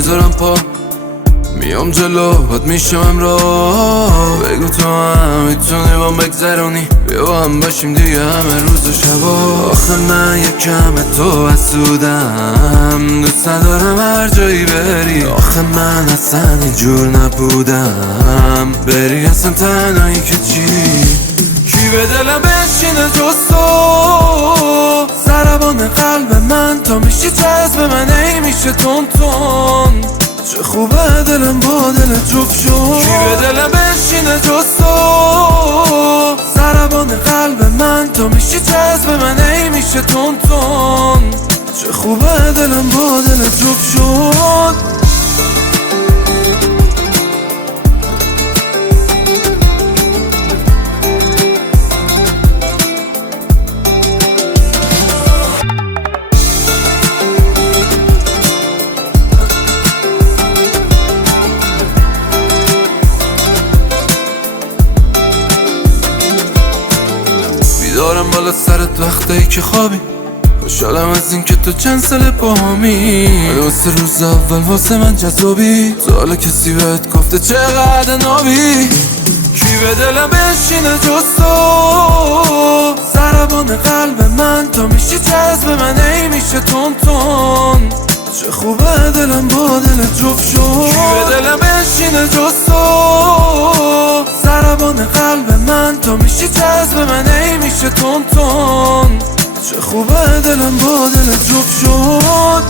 میذارم پا، میام جلو باد میشم امراه. بگو تو هم میتونی با بگذرونی، بیا با هم باشیم دیگه همه روز و شبا. آخه من یکم تو حسودم، دوست ندارم هر جایی بری. آخه من اصلا اینجور نبودم، بری اصلا تنهایی که چی. کی به دلم بشینه جز تو، ضربان قلب من تا میشی جذب من، ای میشه تون تون. چه خوبه دلم با دل جفت شد. کی به دلم بشینه جز تو، ضربان قلب من تا میشی جذب من، ای میشه تون تون. چه خوبه دلم با دل جفت شد. بیدارم بالا سرت وقتایی که خوابی، خوشحالم از این که تو چند سال باهامی. واسه روز اول واسه من جذابی، تا حالا کسی بهت گفته چقدر نابی. کی به دلم بشینه جز تو، ضربان قلب من تا میشی جذب من، ای میشه تون تون. چه خوبه دلم با دل جفت شد. کی به دلم بشینه جز تو، ضربان قلب من تا میشی جذب من، ای میشه تون تون. چه خوبه دلم با دل جفت شد.